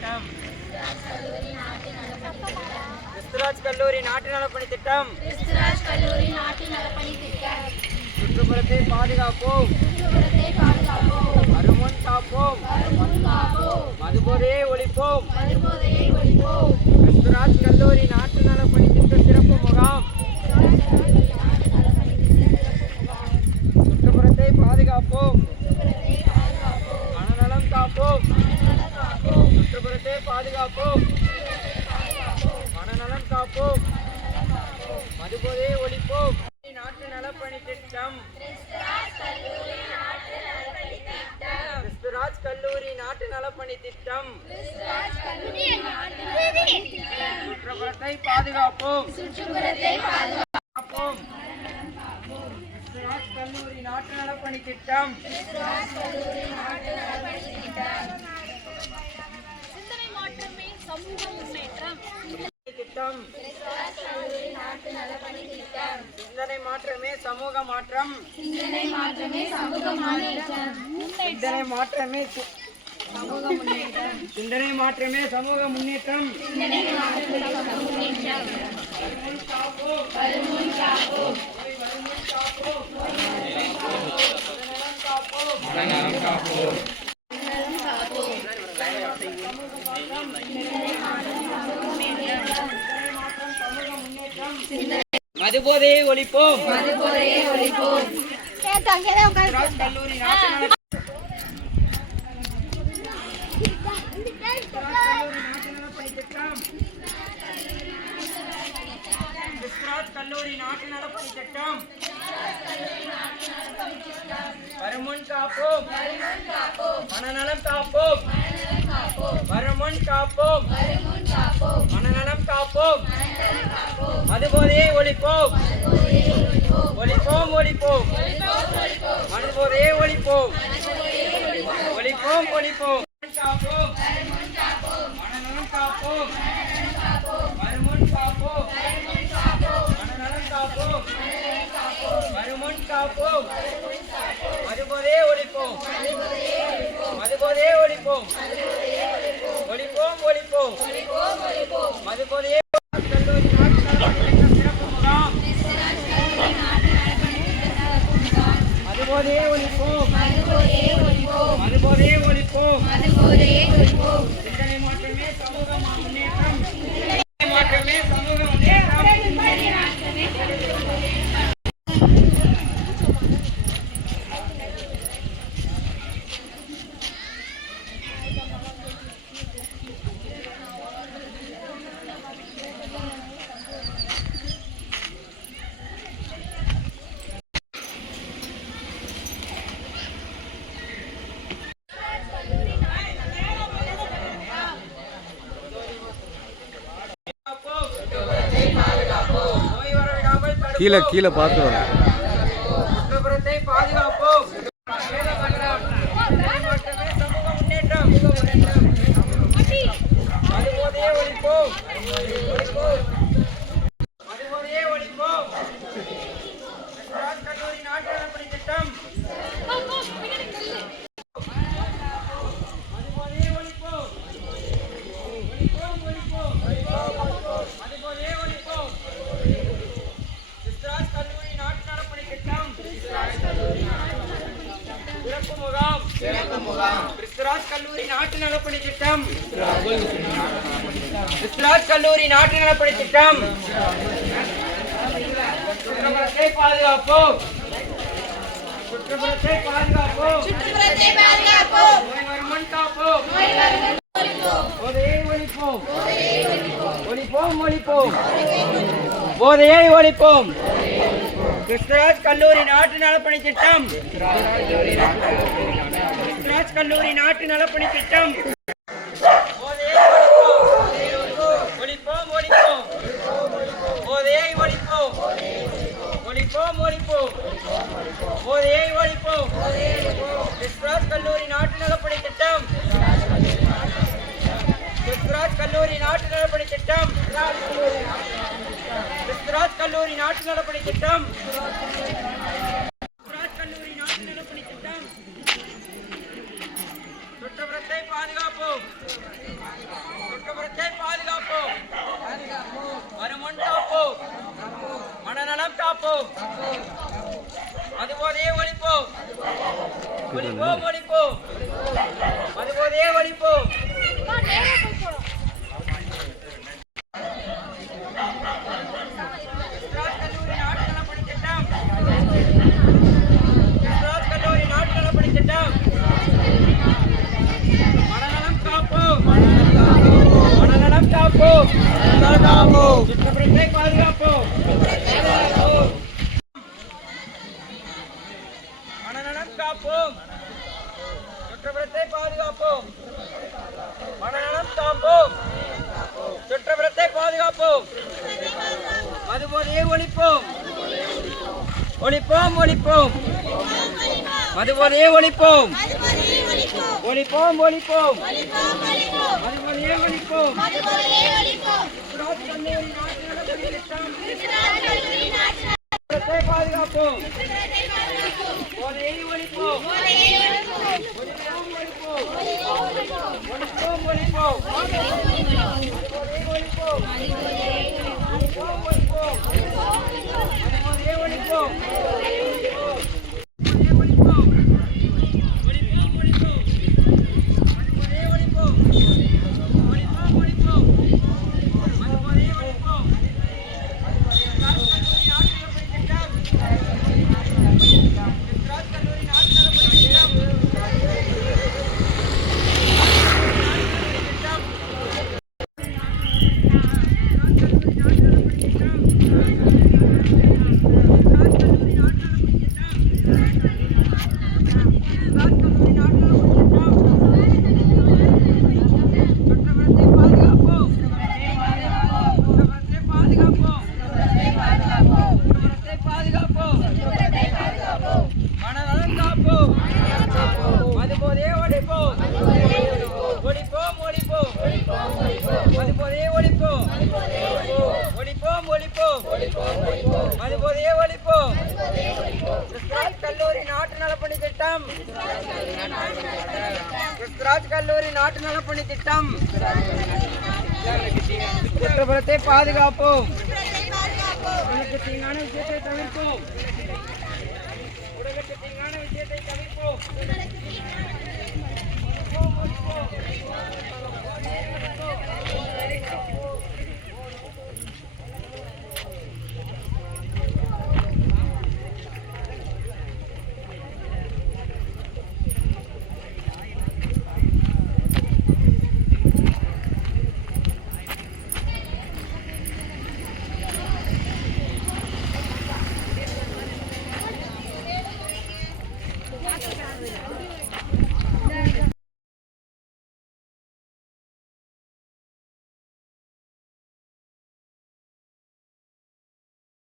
திட்டம். கிறிஸ்துராஜ் கல்லூரி நாட்டு நலப்பணி திட்டம். சுற்றுப்புறத்தை பாதுகாப்போம், வருமுன் காப்போம், மதுபோதையை ஒழிப்போம். கிறிஸ்துராஜ் கல்லூரி நாட்டு நலப்பணி திட்ட சிறப்பு முகாம். சுற்றுப்புறத்தை பாதுகாப்போம், மனநலம் காப்போம். சுற்றுப்புறத்தை பாதுகாப்போம், மனநலம் காப்போம், மதுபோதையை ஒழிப்போம். நாட்டு நலப்பணி திட்டம். கிறிஸ்துராஜ் கல்லூரி நாட்டு நலப்பணி திட்டம். சுற்றுப்புறத்தை பாதுகாப்போம், கிறிஸ்துராஜ் கல்லூரி நாட்டு நலப்பணி திட்டம். சிந்தனை மாற்றமே சமூக முன்னேற்றம். திட்டம். சிந்தனை மாற்றமே சமூக மாற்றம். சிந்தனை மாற்றமே சமூக முன்னேற்றம். சிந்தனை மாற்றமே சமூக முன்னேற்றம். மதுபோதையை ஒழிப்போம், கல்லூரி நாட்டு நலப்பணி திட்டம். கிறிஸ்துராஜ் கல்லூரி நாட்டு நலப்பணி திட்டம். வருமுன் காப்போம், மனநலம் காப்போம். வருமுன் காப்போம், மனநலம் காப்போம். மதுபோதையை ஒழிப்போம், ஒழிப்போம், ஒழிப்போம். மதுபோதையை ஒழிப்போம், ஒழிப்போம், ஒழிப்போம். காப்போம், மனநலம் காப்போம். வருமுன் காப்போம், மனநலம் காப்போம். வருமுன் காப்போம், மதுபோதையை ஒழிப்போம், மதுபோதையை ஒழிப்போம். ஒழிப்போம், ஒழிப்போம். மதுபோதையை கல்லூரி நாட்டு நலப்பணி திட்ட சிறப்பு முகாம். மதுபோதையை ஒழிப்போம், மதுபோதையை ஒழிப்போம். சிந்தனை மாற்றமே சமூக முன்னேற்றம். சிந்தனை மாற்றமே சமூக முன்னேற்றம். கீழே பார்த்து வரணும். சுற்றுப்புறத்தை பாதுகாப்போம், சமூக முன்னேற்றம். மதுபோதையை ஒழிப்போம், மதுபோதையை ஒழிப்போம். கிறிஸ்துராஜ் கல்லூரி நாட்டு நலப்பணி திட்டம். மதுபோதையை ஒழிப்போம், ஒழிப்போம், ஒழிப்போம். மதுபோதையை ஒழிப்போம். கிறிஸ்துராஜ் கல்லூரி நாட்டு நலப்பணி திட்டம். சிறப்பு முகாம். கிறிஸ்துராஜ் கல்லூரி நாட்டு நலப்பணி திட்டம். கிறிஸ்துராஜ் கல்லூரி நாட்டு நலப்பணி திட்டம். சுற்றுப்புறத்தை பாதுகாப்போம், சுற்றுப்புறத்தை பாதுகாப்போம். வருமுன் காப்போம், போதையை ஒழிப்போம், ஒழிப்போம், ஒழிப்போம். போதையை ஒழிப்போம். கிறிஸ்துராஜ் கல்லூரி நாட்டு நலப்பணி திட்டம். கிறிஸ்துராஜ் கல்லூரி நாட்டு நலப்பணி திட்டம். போதையை ஒழிப்போம், ஒழிப்போம். போதையை ஒழிப்போம், ஒழிப்போம், ஒழிப்போம். போதையை ஒழிப்போம். கிறிஸ்துராஜ் கல்லூரி நாட்டு நலப்பணி திட்டம். கிறிஸ்துராஜ் கல்லூரி நாட்டு நலப்பணி திட்டம். கிறிஸ்துராஜ் கல்லூரி நாட்டு நலப்பணி திட்டம். கிறிஸ்துராஜ் கல்லூரி நாட்டு நலப்பணி திட்டம். சுற்றுப்புறத்தை பாதுகாப்போம், ஒழிப்போம் ஒழிப்போம் மதுபோதையை ஒழிப்போம். வா, நேரா போய் போலாம். கிறிஸ்துராஜ் கல்லூரி நாட்டுநலப்பணி திட்டம். கிறிஸ்துராஜ் கல்லூரி நாட்டுநலப்பணி திட்டம். மனநலம் காப்போம் மனநலம் காப்போம் சுற்றுப்புறத்தை பாதுகாப்போம் மனநலம் காப்போம் சுற்றுப்புறத்தை பாதுகாப்போம் மனநலம் காப்போம் சுற்றுப்புறத்தை பாதுகாப்போம். மதுபோதையை ஒழிப்போம் ஒழிப்போம் ஒழிப்போம் மதுபோதையை ஒழிப்போம் ஒழிப்போம் ஒழிப்போம் மதுபோதையை ஒழிப்போம். கிறிஸ்துராஜ் கல்லூரி நாட்டுநலப்பணி திட்டம். சுற்றுப்புறத்தை பாதுகாப்போம் போதையை ஒழிப்போம் ஒழிப்போம் ஒழிப்போம் ஒழிப்போம் ஒழிப்போம் மதுபோதையை ஒழிப்போம் ஒழிப்போம் ஒழிப்போம் மதுபோதையை ஒழிப்போம் மதுபோதையை ஒழிப்போம் கிறிஸ்துராஜ் கல்லூரி நாட்டுநலப்பணி திட்டம். கிறிஸ்துராஜ் கல்லூரி நாட்டுநலப்பணி திட்டம். சுற்றுப்புறத்தை பாதுகாப்போம் உடலுக்கு தீங்கான விஷயத்தை தவிர்ப்போம் உடலுக்கு தீங்கான விஷயத்தை தவிர்ப்போம்.